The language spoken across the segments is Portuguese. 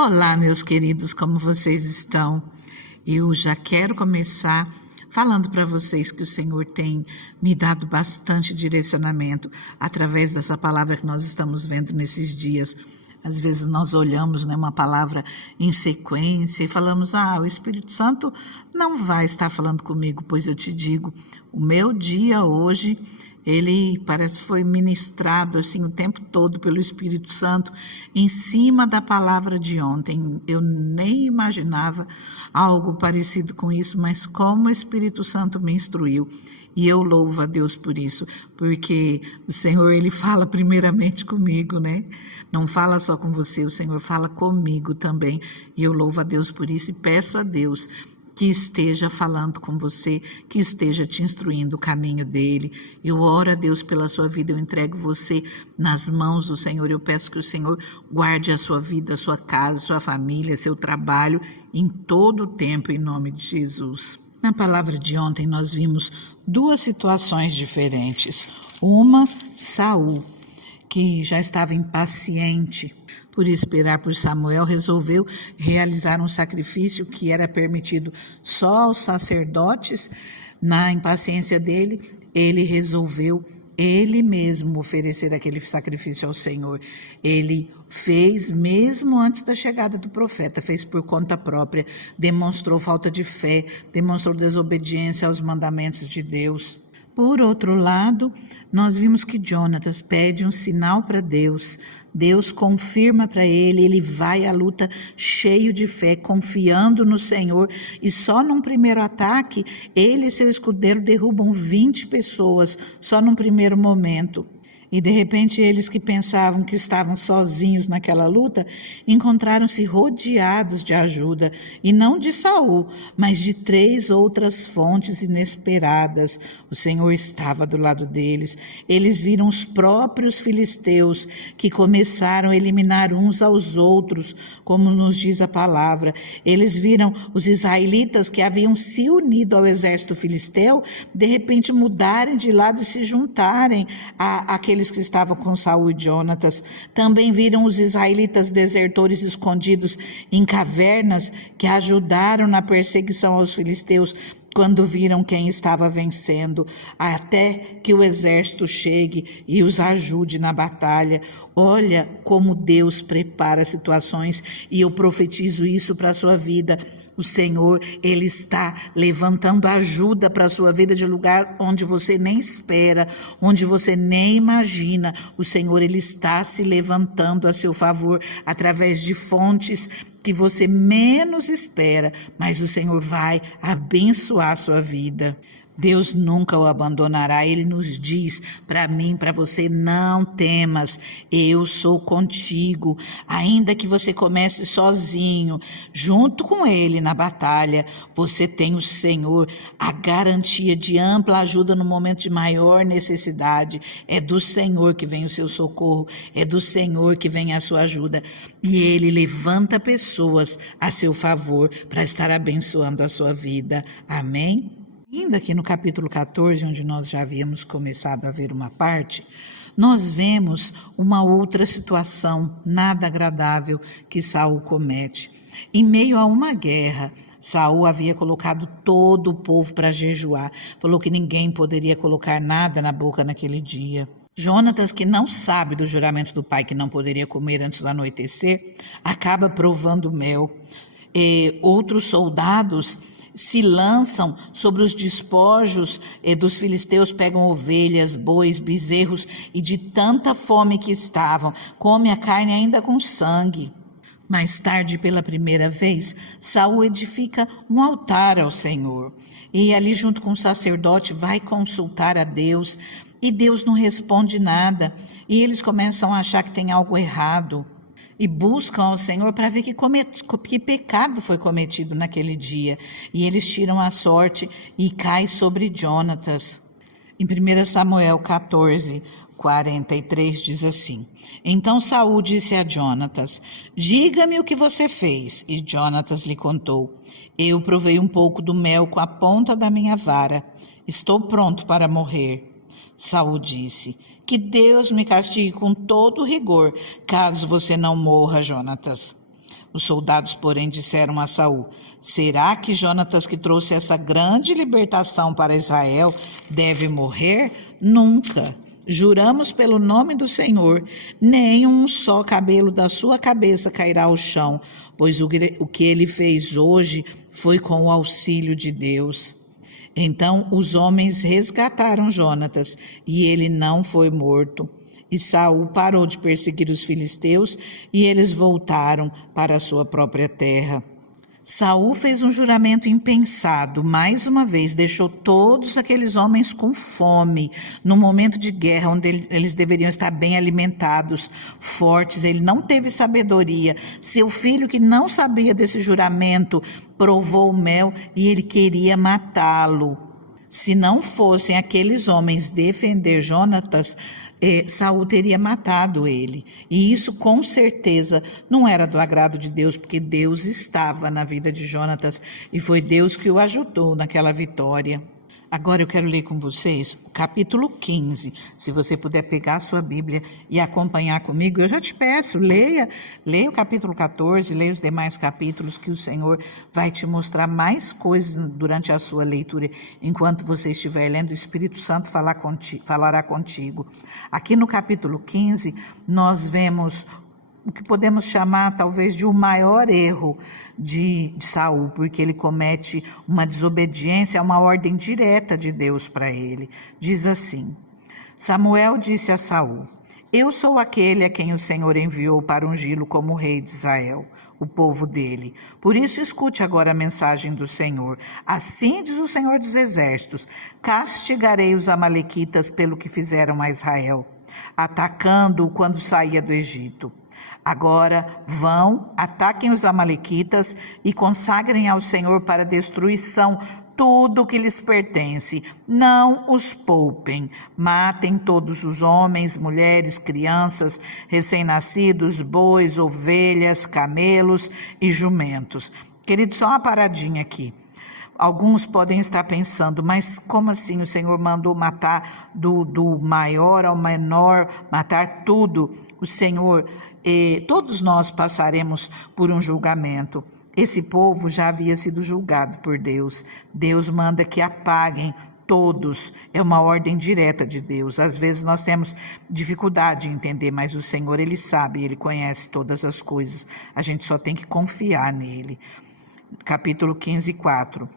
Olá, meus queridos, como vocês estão? Eu já quero começar falando para vocês que o Senhor tem me dado bastante direcionamento através dessa palavra que nós estamos vendo nesses dias. Às vezes nós olhamos, uma palavra em sequência e falamos, o Espírito Santo não vai estar falando comigo, pois eu te digo, o meu dia hoje, ele parece que foi ministrado assim o tempo todo pelo Espírito Santo em cima da palavra de ontem. Eu nem imaginava algo parecido com isso, mas como o Espírito Santo me instruiu. E eu louvo a Deus por isso, porque o Senhor, Ele fala primeiramente comigo, Não fala só com você, o Senhor fala comigo também. E eu louvo a Deus por isso e peço a Deus que esteja falando com você, que esteja te instruindo o caminho dele. Eu oro a Deus pela sua vida, eu entrego você nas mãos do Senhor. Eu peço que o Senhor guarde a sua vida, a sua casa, a sua família, seu trabalho, em todo o tempo, em nome de Jesus. Na palavra de ontem nós vimos duas situações diferentes. Uma, Saul, que já estava impaciente por esperar por Samuel, resolveu realizar um sacrifício que era permitido só aos sacerdotes. Na impaciência dele, ele resolveu ele mesmo oferecer aquele sacrifício ao Senhor. Ele fez mesmo antes da chegada do profeta, fez por conta própria, demonstrou falta de fé, demonstrou desobediência aos mandamentos de Deus. Por outro lado, nós vimos que Jonatas pede um sinal para Deus. Deus confirma para ele, ele vai à luta cheio de fé, confiando no Senhor. E só num primeiro ataque, ele e seu escudeiro derrubam 20 pessoas, só num primeiro momento. E de repente eles que pensavam que estavam sozinhos naquela luta, encontraram-se rodeados de ajuda, e não de Saul, mas de 3 outras fontes inesperadas. O Senhor estava do lado deles. Eles viram os próprios filisteus que começaram a eliminar uns aos outros, como nos diz a palavra. Eles viram os israelitas que haviam se unido ao exército filisteu, de repente mudarem de lado e se juntarem àqueles que estavam com Saul e Jonatas. Também viram os israelitas desertores escondidos em cavernas que ajudaram na perseguição aos filisteus quando viram quem estava vencendo, até que o exército chegue e os ajude na batalha. Olha como Deus prepara situações, e eu profetizo isso para a sua vida. O Senhor, Ele está levantando ajuda para a sua vida de lugar onde você nem espera, onde você nem imagina. O Senhor, Ele está se levantando a seu favor através de fontes que você menos espera, mas o Senhor vai abençoar a sua vida. Deus nunca o abandonará. Ele nos diz para mim, para você, não temas, eu sou contigo. Ainda que você comece sozinho, junto com ele na batalha, você tem o Senhor, a garantia de ampla ajuda no momento de maior necessidade. É do Senhor que vem o seu socorro, é do Senhor que vem a sua ajuda. E ele levanta pessoas a seu favor para estar abençoando a sua vida. Amém? Ainda aqui no capítulo 14, onde nós já havíamos começado a ver uma parte, nós vemos uma outra situação nada agradável que Saul comete. Em meio a uma guerra, Saul havia colocado todo o povo para jejuar, falou que ninguém poderia colocar nada na boca naquele dia. Jonatas, que não sabe do juramento do pai que não poderia comer antes do anoitecer, acaba provando mel. Outros soldados se lançam sobre os despojos dos filisteus, pegam ovelhas, bois, bezerros, e de tanta fome que estavam, comem a carne ainda com sangue. Mais tarde, pela primeira vez, Saul edifica um altar ao Senhor, e ali junto com o sacerdote vai consultar a Deus, e Deus não responde nada, e eles começam a achar que tem algo errado. E buscam ao Senhor para ver que pecado foi cometido naquele dia. E eles tiram a sorte e cai sobre Jonatas. Em 1 Samuel 14, 43 diz assim: Então Saul disse a Jonatas: Diga-me o que você fez. E Jonatas lhe contou: Eu provei um pouco do mel com a ponta da minha vara. Estou pronto para morrer. Saul disse: Que Deus me castigue com todo rigor, caso você não morra, Jonatas. Os soldados, porém, disseram a Saul: será que Jonatas, que trouxe essa grande libertação para Israel, deve morrer? Nunca. Juramos pelo nome do Senhor, nem um só cabelo da sua cabeça cairá ao chão, pois o que ele fez hoje foi com o auxílio de Deus. Então os homens resgataram Jonatas, e ele não foi morto. E Saul parou de perseguir os filisteus, e eles voltaram para a sua própria terra. Saul fez um juramento impensado, mais uma vez deixou todos aqueles homens com fome, num momento de guerra onde eles deveriam estar bem alimentados, fortes. Ele não teve sabedoria. Seu filho, que não sabia desse juramento, provou o mel e ele queria matá-lo. Se não fossem aqueles homens defender Jonatas, Saul teria matado ele. E isso com certeza não era do agrado de Deus, porque Deus estava na vida de Jonatas e foi Deus que o ajudou naquela vitória. Agora eu quero ler com vocês o capítulo 15. Se você puder pegar a sua Bíblia e acompanhar comigo, eu já te peço, leia o capítulo 14, leia os demais capítulos, que o Senhor vai te mostrar mais coisas durante a sua leitura. Enquanto você estiver lendo, o Espírito Santo falará contigo. Aqui no capítulo 15, nós vemos o que podemos chamar talvez de o maior erro de Saul, porque ele comete uma desobediência a uma ordem direta de Deus para ele. Diz assim: Samuel disse a Saul: eu sou aquele a quem o Senhor enviou para ungí-lo como rei de Israel, o povo dele. Por isso escute agora a mensagem do Senhor. Assim diz o Senhor dos Exércitos: castigarei os amalequitas pelo que fizeram a Israel, atacando-o quando saía do Egito. Agora vão, ataquem os amalequitas e consagrem ao Senhor para destruição tudo o que lhes pertence. Não os poupem. Matem todos os homens, mulheres, crianças, recém-nascidos, bois, ovelhas, camelos e jumentos. Querido, só uma paradinha aqui. Alguns podem estar pensando, mas como assim o Senhor mandou matar do maior ao menor, matar tudo? O Senhor, todos nós passaremos por um julgamento. Esse povo já havia sido julgado por Deus. Deus manda que apaguem todos. É uma ordem direta de Deus. Às vezes nós temos dificuldade de entender, mas o Senhor, Ele sabe, Ele conhece todas as coisas. A gente só tem que confiar nele. Capítulo 15, 4.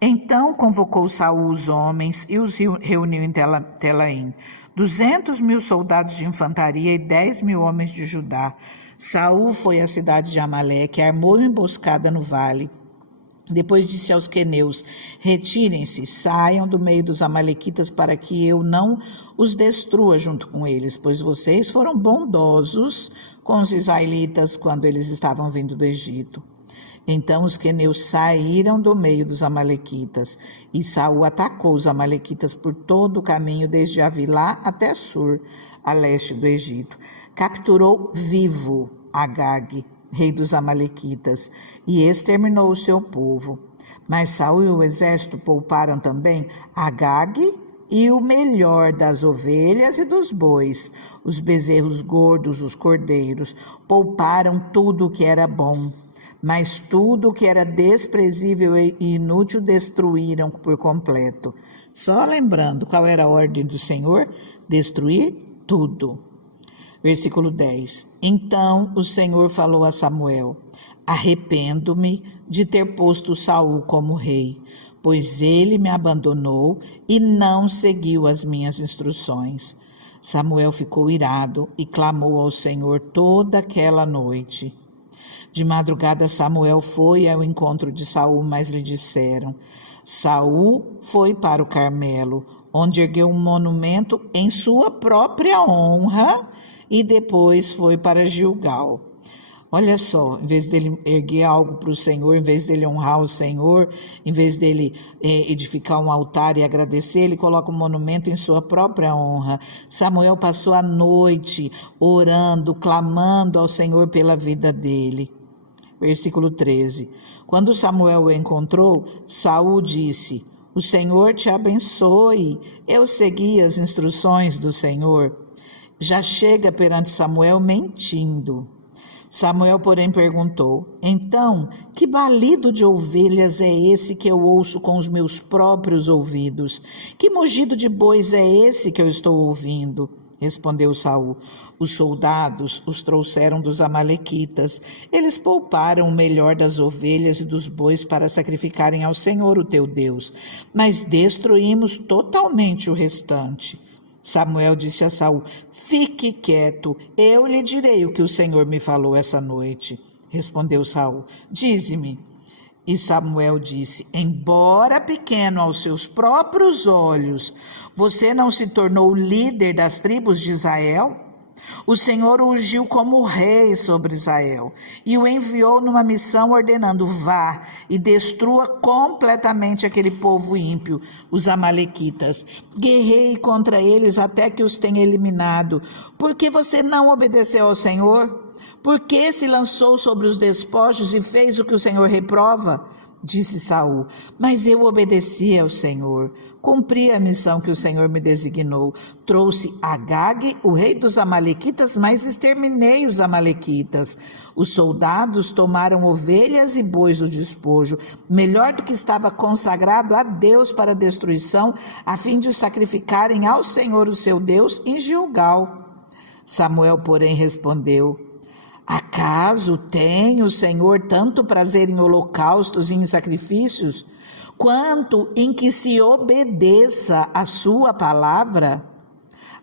Então convocou Saul os homens e os reuniu em Telaim, 200.000 soldados de infantaria e 10.000 homens de Judá. Saul foi à cidade de Amaleque, armou uma emboscada no vale. Depois disse aos queneus: retirem-se, saiam do meio dos amalequitas para que eu não os destrua junto com eles, pois vocês foram bondosos com os israelitas quando eles estavam vindo do Egito. Então os queneus saíram do meio dos amalequitas, e Saul atacou os amalequitas por todo o caminho, desde Avilá até Sur, a leste do Egito. Capturou vivo Agag, rei dos amalequitas, e exterminou o seu povo. Mas Saul e o exército pouparam também Agag e o melhor das ovelhas e dos bois, os bezerros gordos, os cordeiros. Pouparam tudo o que era bom. Mas tudo o que era desprezível e inútil destruíram por completo. Só lembrando qual era a ordem do Senhor: destruir tudo. Versículo 10. Então o Senhor falou a Samuel: arrependo-me de ter posto Saul como rei, pois ele me abandonou e não seguiu as minhas instruções. Samuel ficou irado e clamou ao Senhor toda aquela noite. De madrugada Samuel foi ao encontro de Saul, mas lhe disseram: Saul foi para o Carmelo, onde ergueu um monumento em sua própria honra, e depois foi para Gilgal. Olha só, em vez dele erguer algo para o Senhor, em vez dele honrar o Senhor, em vez dele edificar um altar e agradecer, ele coloca um monumento em sua própria honra. Samuel passou a noite orando, clamando ao Senhor pela vida dele. Versículo 13. Quando Samuel o encontrou, Saul disse: o Senhor te abençoe, eu segui as instruções do Senhor. Já chega perante Samuel mentindo. Samuel, porém, perguntou: então, que balido de ovelhas é esse que eu ouço com os meus próprios ouvidos? Que mugido de bois é esse que eu estou ouvindo? Respondeu Saul: os soldados os trouxeram dos amalequitas. Eles pouparam o melhor das ovelhas e dos bois para sacrificarem ao Senhor, o teu Deus, mas destruímos totalmente o restante. Samuel disse a Saul: fique quieto, eu lhe direi o que o Senhor me falou essa noite. Respondeu Saul: dize-me. E Samuel disse: embora pequeno aos seus próprios olhos, você não se tornou líder das tribos de Israel? O Senhor o ungiu como rei sobre Israel e o enviou numa missão ordenando: vá e destrua completamente aquele povo ímpio, os amalequitas. Guerreie contra eles até que os tenha eliminado. Por que você não obedeceu ao Senhor? Por que se lançou sobre os despojos e fez o que o Senhor reprova? Disse Saul: mas eu obedeci ao Senhor, cumpri a missão que o Senhor me designou. Trouxe Agag, o rei dos amalequitas, mas exterminei os amalequitas. Os soldados tomaram ovelhas e bois do despojo, melhor do que estava consagrado a Deus para destruição, a fim de o sacrificarem ao Senhor, o seu Deus, em Gilgal. Samuel, porém, respondeu: acaso tem o Senhor tanto prazer em holocaustos e em sacrifícios, quanto em que se obedeça a sua palavra?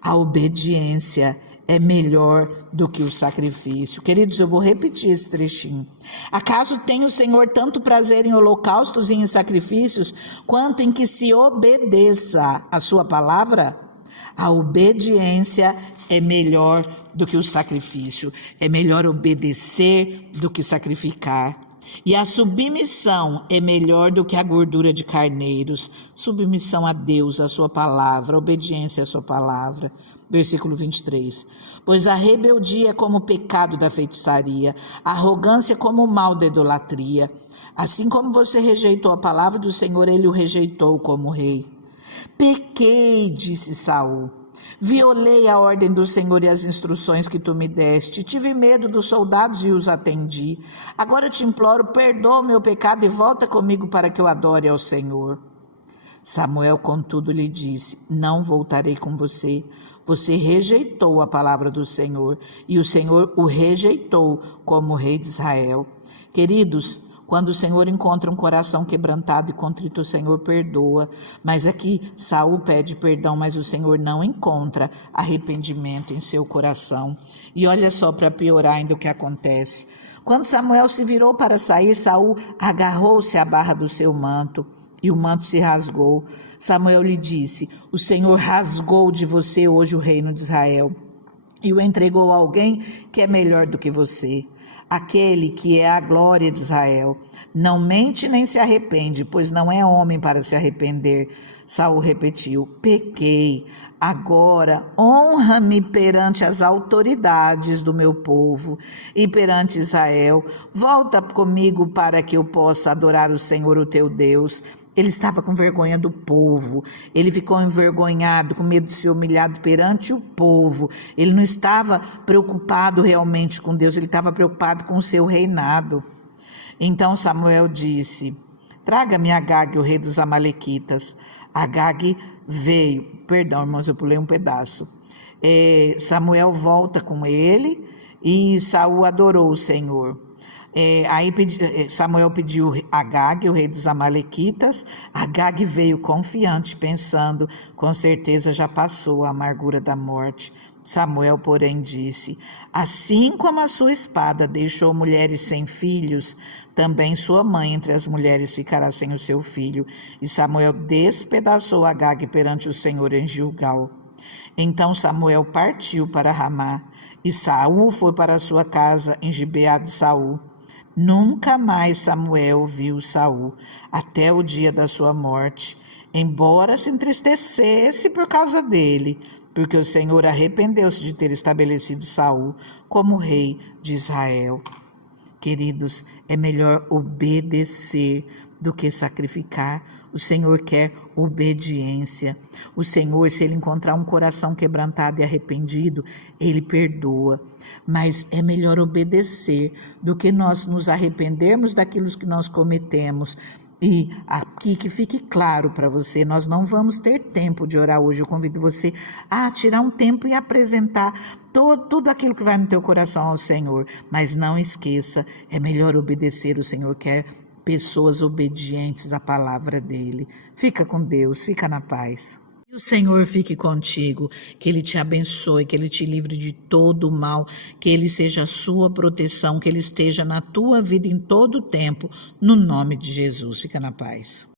A obediência é melhor do que o sacrifício. Queridos, eu vou repetir esse trechinho. Acaso tem o Senhor tanto prazer em holocaustos e em sacrifícios, quanto em que se obedeça a sua palavra? A obediência é melhor do que o sacrifício. É melhor obedecer do que sacrificar. E a submissão é melhor do que a gordura de carneiros. Submissão a Deus, a sua palavra, obediência à sua palavra. Versículo 23. Pois a rebeldia é como o pecado da feitiçaria, a arrogância como o mal da idolatria. Assim como você rejeitou a palavra do Senhor, ele o rejeitou como rei. Pequei, disse Saul. Violei a ordem do Senhor e as instruções que tu me deste. Tive medo dos soldados e os atendi. Agora te imploro, perdoa o meu pecado e volta comigo para que eu adore ao Senhor. Samuel, contudo, lhe disse: não voltarei com você. Você rejeitou a palavra do Senhor e o Senhor o rejeitou como rei de Israel. Queridos, quando o Senhor encontra um coração quebrantado e contrito, o Senhor perdoa. Mas aqui Saul pede perdão, mas o Senhor não encontra arrependimento em seu coração. E olha só, para piorar ainda o que acontece. Quando Samuel se virou para sair, Saul agarrou-se à barra do seu manto e o manto se rasgou. Samuel lhe disse: o Senhor rasgou de você hoje o reino de Israel e o entregou a alguém que é melhor do que você. Aquele que é a glória de Israel não mente nem se arrepende, pois não é homem para se arrepender. Saul repetiu: pequei, agora honra-me perante as autoridades do meu povo e perante Israel. Volta comigo para que eu possa adorar o Senhor, o teu Deus. Ele estava com vergonha do povo, ele ficou envergonhado, com medo de ser humilhado perante o povo. Ele não estava preocupado realmente com Deus, ele estava preocupado com o seu reinado. Então Samuel disse: traga-me Agag, o rei dos amalequitas. Agag veio, perdão, irmãos, eu pulei um pedaço. Samuel volta com ele e Saul adorou o Senhor. Aí Samuel pediu Agag, o rei dos amalequitas. Agag veio confiante, pensando: com certeza já passou a amargura da morte. Samuel, porém, disse: assim como a sua espada deixou mulheres sem filhos, também sua mãe entre as mulheres ficará sem o seu filho. E Samuel despedaçou Agag perante o Senhor em Gilgal. Então Samuel partiu para Ramá, e Saul foi para a sua casa em Gibeá de Saul. Nunca mais Samuel viu Saul, até o dia da sua morte, embora se entristecesse por causa dele, porque o Senhor arrependeu-se de ter estabelecido Saul como rei de Israel. Queridos, é melhor obedecer do que sacrificar. O Senhor quer obediência. O Senhor, se Ele encontrar um coração quebrantado e arrependido, Ele perdoa. Mas é melhor obedecer do que nós nos arrependermos daquilo que nós cometemos. E aqui que fique claro para você, nós não vamos ter tempo de orar hoje. Eu convido você a tirar um tempo e apresentar tudo aquilo que vai no teu coração ao Senhor. Mas não esqueça, é melhor obedecer. O Senhor quer pessoas obedientes à palavra dele. Fica com Deus, fica na paz. Que o Senhor fique contigo, que Ele te abençoe, que Ele te livre de todo o mal, que Ele seja a sua proteção, que Ele esteja na tua vida em todo o tempo, no nome de Jesus. Fica na paz.